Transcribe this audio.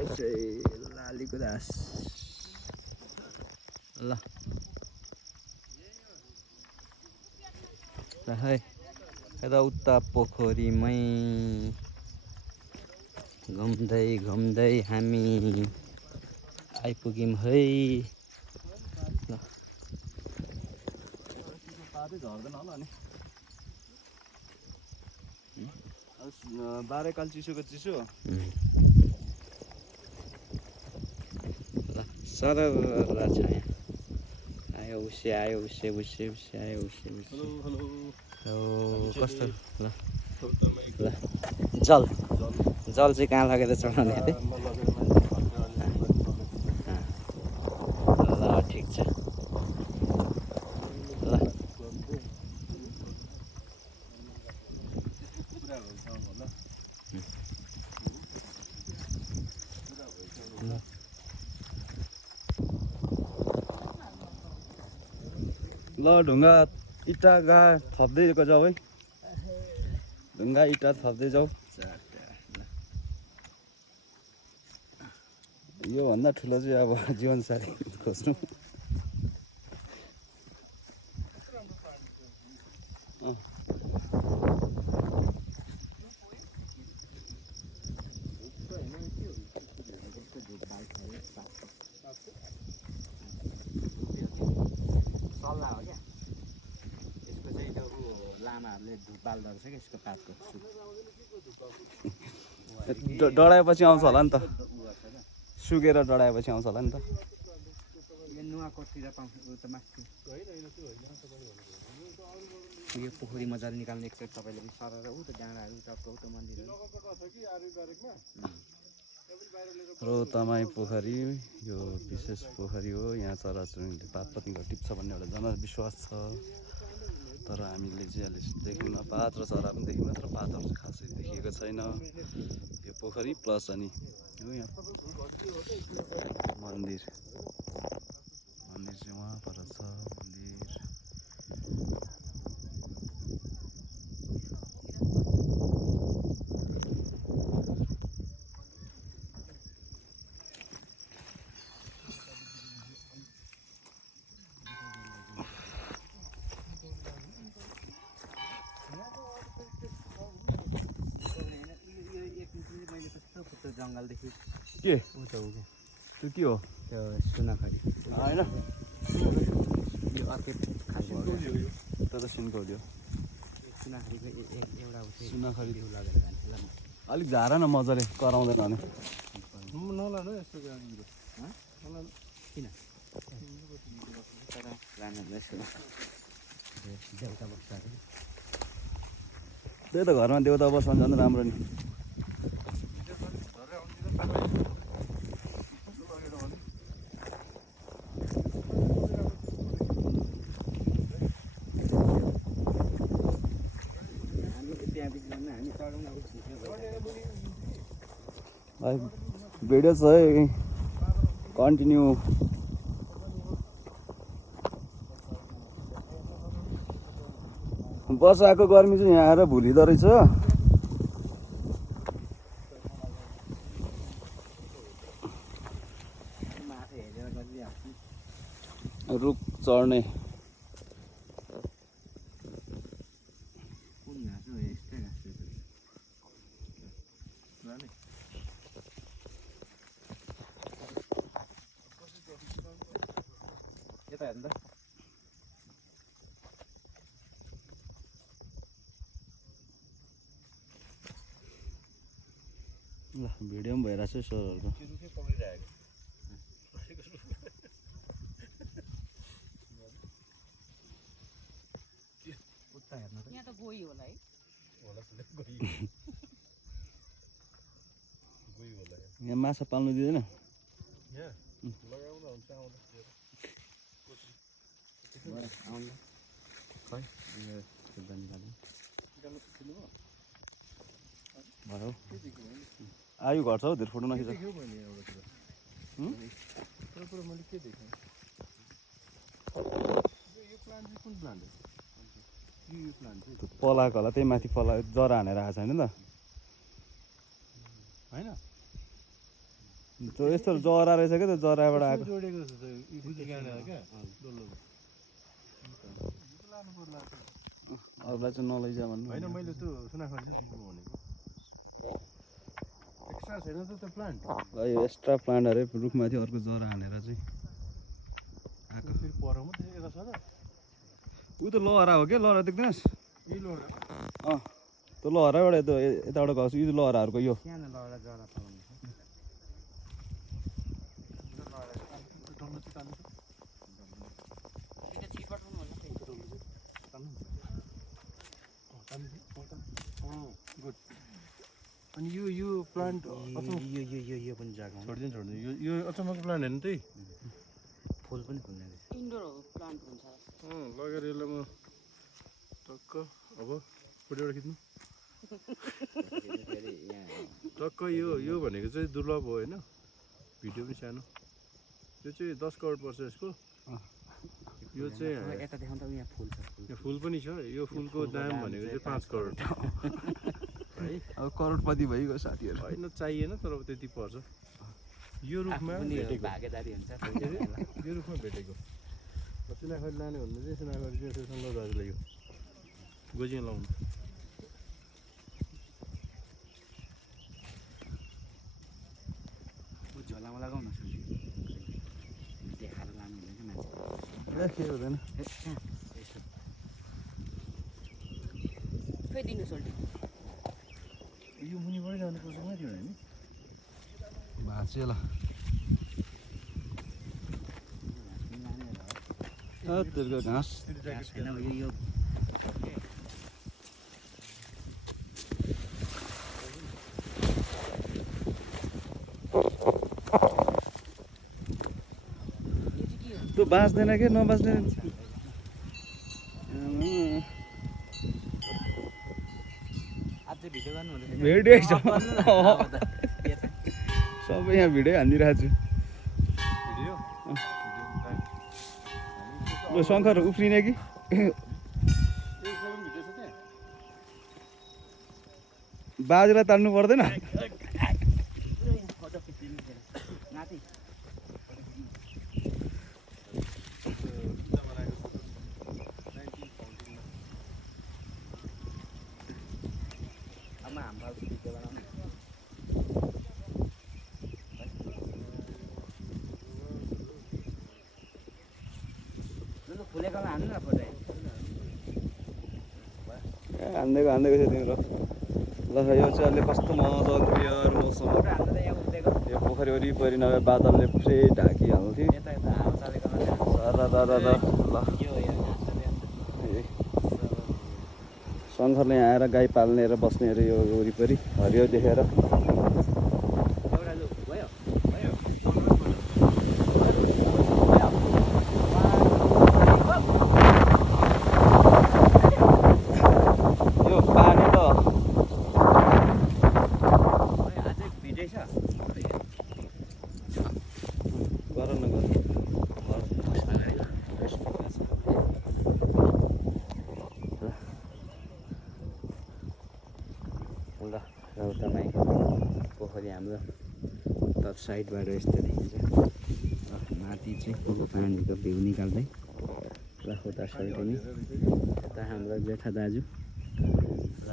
लालीको दास ल है यता उता पोखरीमै घुम्दै घुम्दै हामी आइपुग्यौँ है ल झर्दैन होला नि बाह्रैकाल चिसोको चिसो ल सरर छाया आयो उसे आयो उसे उसे उसे आयो उसे उसे कस्तो ल ल जल जल चाहिँ कहाँ लगेर चढाउने अरे ल ठिक छ ल ल ढुङ्गा इँटा थप्दै जाऊ है ढुङ्गा इँटा थप्दै जाऊ योभन्दा ठुलो चाहिँ अब जीवनसाथी खोज्नु सल्लाह हो क्या यसको चाहिँ त्यो लामाहरूले धुप बाल्दो रहेछ क्या यसको पातको डढाएपछि आउँछ होला नि त सुकेर डढाएपछि आउँछ होला नि त यो नुवाकोटतिर पाउँछ उ त माथि यो पोखरी मजाले निकाल्ने एकचोटि तपाईँले पनि सरेर उ त डाँडाहरू टक्क उ त मन्दिरहरू रोतमाई पोखरी यो विशेष पोखरी हो यहाँ चराचुरुङ्गीले पात पतिङ्ग टिप्छ भन्ने एउटा जनविश्वास छ तर हामीले चाहिँ अहिले देख्यौँ पात र चरा पनि देख्यौँ तर पातहरू चाहिँ खासै देखिएको छैन यो पोखरी प्लस अनि हो यहाँ मन्दिर चाहिँ वहाँ पर छ मन्दिर जङ्गलदेखि के त्यो त्यो के हो त्यो सुनाखरी होइन यो अर्कै खालको हो त्यो त सिन्कौली हो सुनाखरीको एउटा सुनाखरी लगेर जान्छ ल अलिक झार न मजाले कराउँदैन भने नलानु यस्तो किन तर लानु देउता बस्छ अरे त्यही त घरमा देउता बस्नु झन् राम्रो नि भिडियो छ है कन्टिन्यू वर्षाको गर्मी चाहिँ यहाँ आएर भुलिँदो रहेछ रुख चढ्ने यता हेर्नु त ल भिडियो पनि भइरहेको छ सरहरूको यहाँ त गोही होला है यहाँ माछा पाल्नु दिँदैन आयु घट्छ हौ धेरै फोटो नखिच पलाएको होला त्यही माथि पला जरा हानेर आएको छैन त होइन त्यो यस्तो जरा रहेछ क्या त्यो जराबाट आएको जोडेको जस्तो छ यो बुझी गाडेर क्या डल्लो लानु पर्ला अरूलाई चाहिँ नलैजा भन्नु होइन मैले त्यो सुनाखरी चाहिँ सुन्नु भनेको एक्स्ट्रा छैन त त्यो प्लान्ट यो एक्स्ट्रा प्लान्ट अरे रुखमाथि अर्को जरा हानेर चाहिँ आएको फेरि पर मात्रै यता छ र ऊ त लहरा हो क्या लहरा देख्दैनस् यही लोड त्यो लहराबाट यताबाट गएको यो लहराहरूको यो सानो लहरा जरा पाउनु डल्लो चाहिँ तान्नु त्यो छिटपट हुनु होला गुड अनि यो प्लान्ट यो पनि जग्गा छोडिदिनु यो अचम्मको प्लान्ट हेर्नु त्यही फुल पनि फुल्ने रहेछ इन्डोर प्लान्ट हुन्छ लगेर यसलाई म टक्क अब फोटोबाट खिच्नु फेरि यहाँ टक्क यो भनेको चाहिँ दुर्लभ हो होइन भिडियो पनि सानो यो चाहिँ 10 करोड पर्छ यसको यो चाहिँ यता देखाउँदा यहाँ फुल छ यो फुल पनि छ यो फुलको दाम भनेको चाहिँ 5 करोड है अब करोडपति भइगयो साथीहरू होइन चाहिएन तर अब त्यति पर्छ यो रुखमा पनि भेटेको भागेदारी हुन्छ यो रुखमा भेटेको सुनाखरी लाने भन्दा चाहिँ सुनाखरी चाहिँ यसो सङ्गल दाजुलाई यो गोजिङ लाउनु झोलामा लगाउन देखाएर लानु हुँदैन मान्छे ए के हुँदैन खै दिनु सोल्टी यो मुनिबाटै जानुपर्छ माथि होइन भाँचिएला त्यसको घाँस छैन यो त्यो बाँच्दैन के नबाँच्ने अझै भिडियो गर्नु हुँदैन भिडियो सबै यहाँ भिडियो हानिदिइरहेको छु भिडियो ल शङ्कर उफ्रिने कि बाजुलाई तान्नु पर्दैन फुलेकोलाई हान्नु न फोटो हान्दिएको छ तिम्रो ल यो चाहिँ अहिले कस्तो मजाको क्लियर मौसम फोटो हान्नु त यहाँ उफ्रेको यो पोखरी वरिपरि नभए बादलले पुरै ढाकिहाल्थ्यो यता यता हावा चलेकोमा ल यो शङ्करले यहाँ आएर गाई पाल्ने र बस्ने अरे यो वरिपरि हरियो देखेर एउटा लु भयो यो पानी त अझै भिडै छ गर न गर ल रौतामाई पोखरी हाम्रो तल साइडबाट यस्तो देखिन्छ माथि चाहिँ पानीको भ्यू निकाल्दै ल उता सल्टिनी यता हाम्रो जेठा दाजु ल